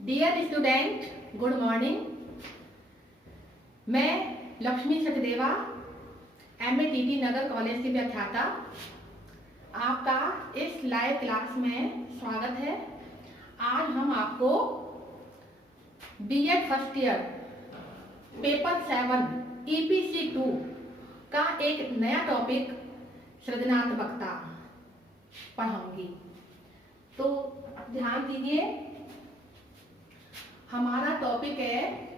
Dear student, good morning. मैं Lakshmi Sachdeva MATT नगर college की व्याख्याता आपका इस लाइव क्लास में स्वागत है। आज हम आपको B.Ed first year paper 7 EPC 2 का एक नया टॉपिक सृजनात्मकता पढ़ाऊंगी। तो ध्यान दीजिए, हमारा टॉपिक है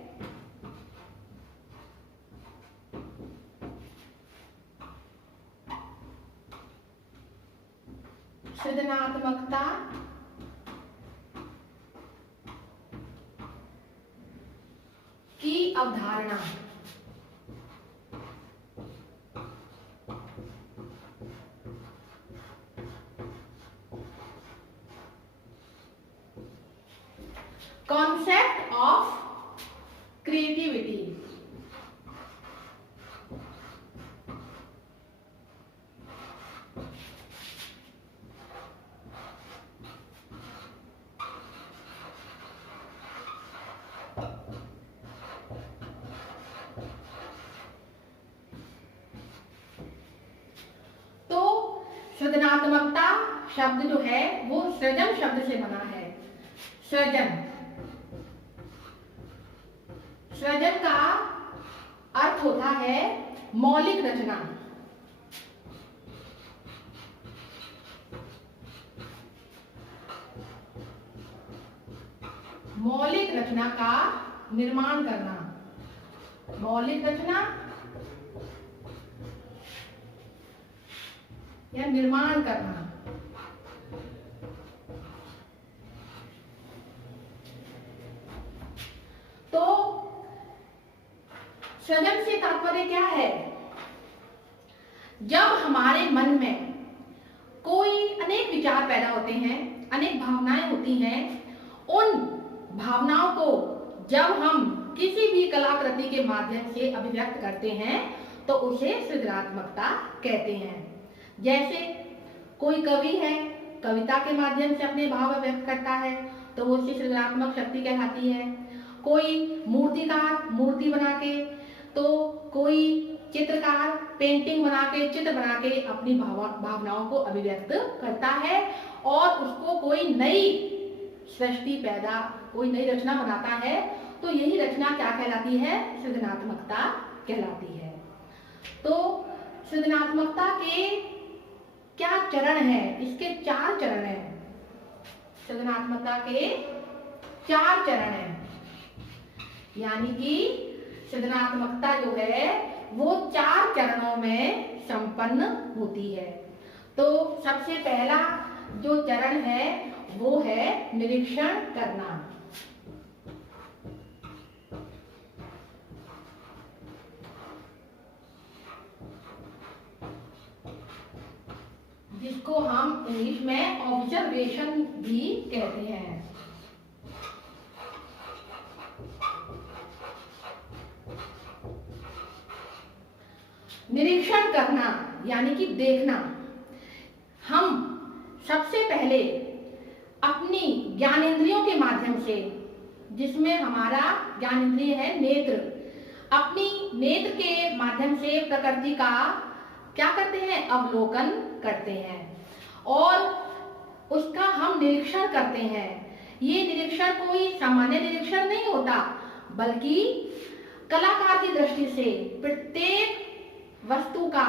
सृजनात्मकता की अवधारणा। Concept of creativity. तो सृजनात्मकता शब्द जो है वो सृजन शब्द से बना है। सृजन सृजन का अर्थ होता है मौलिक रचना। मौलिक रचना का निर्माण करना। मौलिक रचना या निर्माण करना। तो सृजन से तात्पर्य क्या है? जब हमारे मन में कोई अनेक विचार पैदा होते हैं, अनेक भावनाएं होती हैं, उन भावनाओं को जब हम किसी भी कलाकृति के माध्यम से अभिव्यक्त करते हैं तो उसे सृजनात्मकता कहते हैं। जैसे कोई कवि है, कविता के माध्यम से अपने भाव व्यक्त करता है तो वो उसकी सृजनात्मक शक्ति कहलाती है। कोई मूर्तिकार मूर्ति बना के, तो कोई चित्रकार पेंटिंग बना के, चित्र बना के अपनी भावनाओं को अभिव्यक्त करता है और उसको कोई नई सृष्टि पैदा, कोई नई रचना बनाता है, तो यही रचना क्या कहलाती है? सृजनात्मकता कहलाती है। तो सृजनात्मकता के क्या चरण हैं? इसके 4 चरण हैं। सृजनात्मकता के 4 चरण हैं, यानी कि सृजनात्मकता जो है वो 4 चरणों में संपन्न होती है। तो सबसे पहला जो चरण है वो है निरीक्षण करना। जिसको हम इंग्लिश में ऑब्जर्वेशन भी कहते हैं। निरीक्षण करना यानी कि देखना। हम सबसे पहले अपनी ज्ञानेंद्रियों के माध्यम से, जिसमें हमारा ज्ञानेंद्रिय है नेत्र, अपनी नेत्र के माध्यम से प्रकृति का क्या करते हैं? अवलोकन करते हैं और उसका हम निरीक्षण करते हैं। ये निरीक्षण कोई सामान्य निरीक्षण नहीं होता, बल्कि कलाकार की दृष्टि से प्रत्येक वस्तु का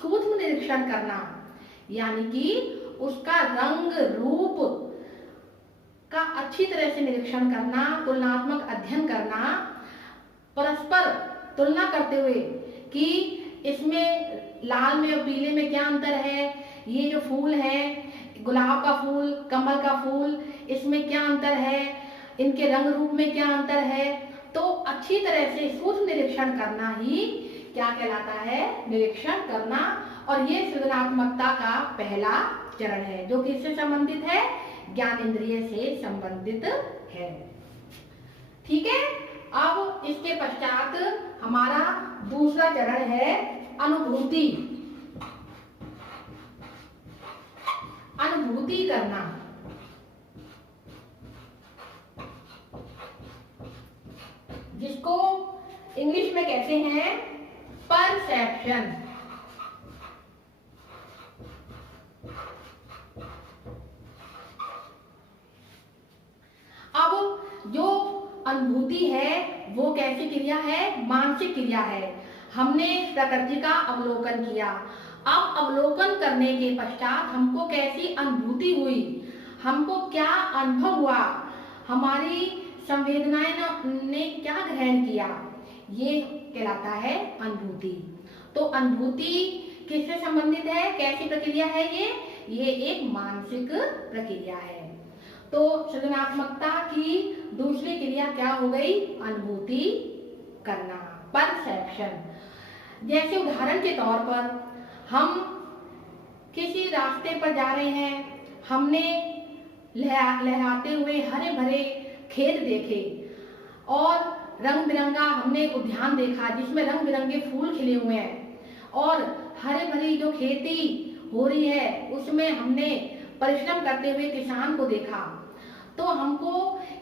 सूक्ष्म निरीक्षण करना, यानी कि उसका रंग रूप का अच्छी तरह से निरीक्षण करना, तुलनात्मक अध्ययन करना, परस्पर तुलना करते हुए कि इसमें लाल में और पीले में क्या अंतर है, ये जो फूल है, गुलाब का फूल, कमल का फूल, इसमें क्या अंतर है, इनके रंग रूप में क्या अंतर है। तो अच्छी तरह से सूक्ष्म निरीक्षण करना ही क्या कहलाता है? निरीक्षण करना। और ये सृजनात्मकता का पहला चरण है, जो किससे संबंधित है? ज्ञानेंद्रिय से संबंधित है। ठीक है। अब इसके पश्चात हमारा दूसरा चरण है अनुभूति। अनुभूति करना। जिसको इंग्लिश में कहते हैं परसेप्शन। अब जो अनुभूति है वो कैसी क्रिया है? मानसिक क्रिया है। हमने प्रकृति का अवलोकन किया। अब अवलोकन करने के पश्चात हमको कैसी अनुभूति हुई, हमको क्या अनुभव हुआ, हमारी संवेदनाएं ने क्या ग्रहण किया, ये कहलाता है अनुभूति। तो अनुभूति किससे संबंधित है? कैसी प्रक्रिया है ये एक मानसिक प्रक्रिया है। तो सृजनात्मकता की दूसरी क्रिया क्या हो गई? अनुभूति करना, परसेप्शन। जैसे उदाहरण के तौर पर हम किसी रास्ते पर जा रहे हैं, हमने लहराते हुए हरे भरे खेत देखे और रंग बिरंगा हमने उद्यान देखा जिसमें रंग बिरंगे फूल खिले हुए हैं और हरे भरी जो खेती हो रही है उसमें हमने परिश्रम करते हुए किसान को देखा। तो हमको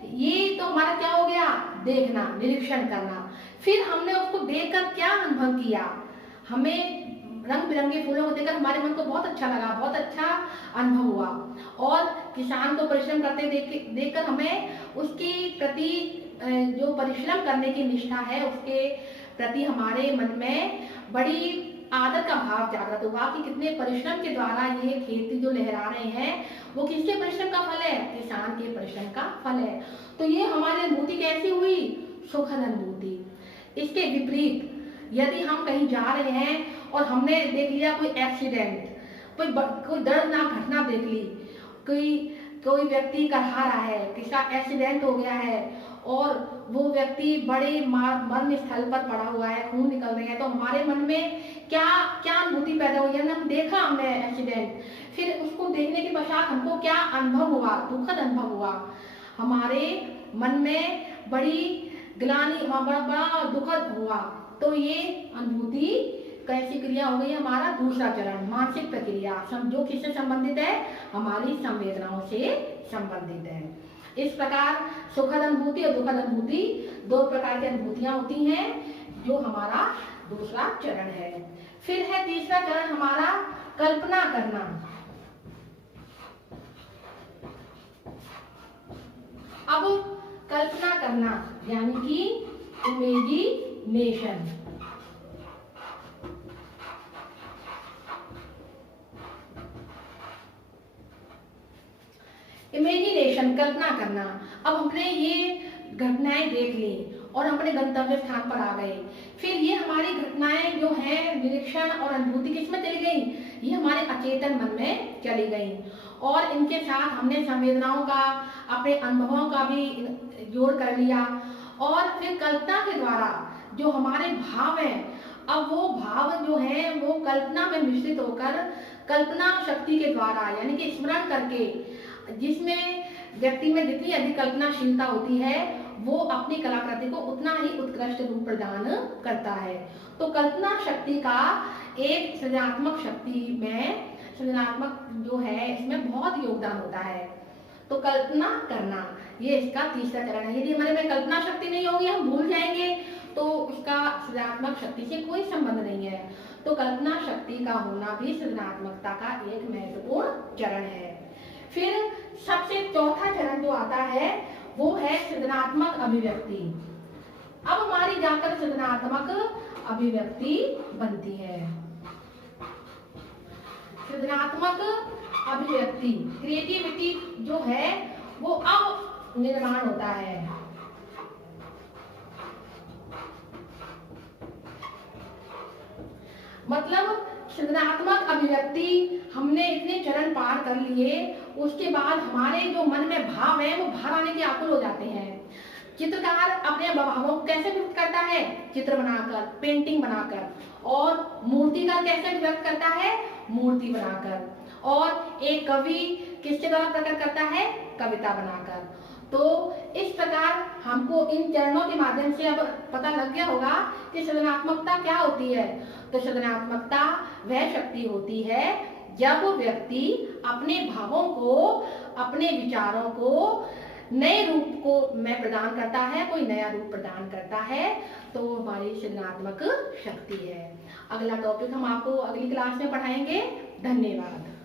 ये तो हमारा क्या हो गया? देखना, निरीक्षण करना। फिर हमने उसको देखकर क्या अनुभव किया? हमें रंग बिरंगे फूलों को देखकर हमारे मन को बहुत अच्छा लगा, बहुत अच्छा अनुभव हुआ। और किसान को परिश्रम करते देखकर हमें उसकी प्रति जो परिश्रम करने की निष्ठा है उसके प्रति हमारे मन में बड़ी आदर का भाव जागृत हुआ कि कितने परिश्रम के द्वारा ये खेती जो लहरा रहे हैं वो किसके परिश्रम का फल है? किसान के परिश्रम का फल है। तो ये हमारी अनुभूति कैसी हुई? सुखद अनुभूति। इसके विपरीत यदि हम कहीं जा रहे हैं और हमने देख लिया कोई एक्सीडेंट, कोई दर्दनाक घटना देख ली, कोई व्यक्ति करहा रहा है, किसका एक्सीडेंट हो गया है और वो व्यक्ति बड़े मरण स्थल पर पड़ा हुआ है, खून निकल रहे हैं, तो हमारे मन में क्या क्या अनुभूति पैदा हुई? हम देखा हमने एक्सीडेंट, फिर उसको देखने के पश्चात हमको क्या अनुभव हुआ? दुखद अनुभव हुआ। हमारे मन में बड़ी ग्लानि, बड़ा दुखद हुआ। तो ये अनुभूति कैसी क्रिया हो गई? हमारा दूसरा चरण, मानसिक प्रक्रिया, जो किससे संबंधित है? हमारी संवेदनाओं से संबंधित है। इस प्रकार सुखद अनुभूति और दुखद अनुभूति दो प्रकार की अनुभूतियां होती हैं, जो हमारा दूसरा चरण है। फिर है तीसरा चरण हमारा कल्पना करना। अब कल्पना करना यानी कि इमेजिनेशन। इमेजिनेशन, कल्पना करना। अब हमने ये घटनाएं देख ली और हम अपने गंतव्य स्थान पर आ गए। फिर ये हमारी घटनाएं जो हैं, निरीक्षण और अनुभूति किसमें चली गई? ये हमारे अचेतन मन में चली गई और इनके साथ हमने संवेदनाओं का, अपने अनुभवों का भी जोड़ कर लिया। और फिर कल्पना के द्वारा जो हमारे भाव हैं, अब वो भाव जो है वो कल्पना में मिश्रित होकर कल्पना शक्ति के द्वारा यानी कि स्मरण करके, जिसमें व्यक्ति में जितनी अधिक कल्पनाशीलता होती है वो अपनी कलाकृति को उतना ही उत्कृष्ट रूप प्रदान करता है। तो कल्पना शक्ति का एक सृजनात्मक शक्ति में, सृजनात्मक जो है इसमें बहुत योगदान होता है। तो कल्पना करना ये इसका तीसरा चरण है। यदि हमारे में कल्पना शक्ति नहीं होगी, हम भूल जाएंगे, तो उसका सृजनात्मक शक्ति से कोई संबंध नहीं है। तो कल्पना शक्ति का होना भी सृजनात्मकता का एक महत्वपूर्ण चरण है। फिर सबसे चौथा चरण जो आता है वो है सृजनात्मक अभिव्यक्ति। अब हमारी जाकर सृजनात्मक अभिव्यक्ति बनती है। सृजनात्मक अभिव्यक्ति, क्रिएटिविटी जो है वो अब निर्माण होता है। मतलब सृजनात्मक अभिव्यक्ति हमने इतने चरण पार कर लिए, उसके बाद हमारे जो मन में भाव है वो बाहर आने के आकुल हो जाते हैं। चित्रकार अपने भावों को कैसे व्यक्त करता है? चित्र बनाकर, पेंटिंग बनाकर। और मूर्तिकार कैसे व्यक्त करता है? मूर्ति बनाकर। और एक कवि किसके द्वारा प्रकट करता है? कविता बनाकर। तो इस प्रकार हमको इन चरणों के माध्यम से अब पता लग गया होगा कि सृजनात्मकता क्या होती है। तो सृजनात्मकता वह शक्ति होती है जब व्यक्ति अपने भावों को, अपने विचारों को नए रूप को मैं प्रदान करता है, कोई नया रूप प्रदान करता है, तो वो हमारी सृजनात्मक शक्ति है। अगला टॉपिक हम आपको अगली क्लास में पढ़ाएंगे। धन्यवाद।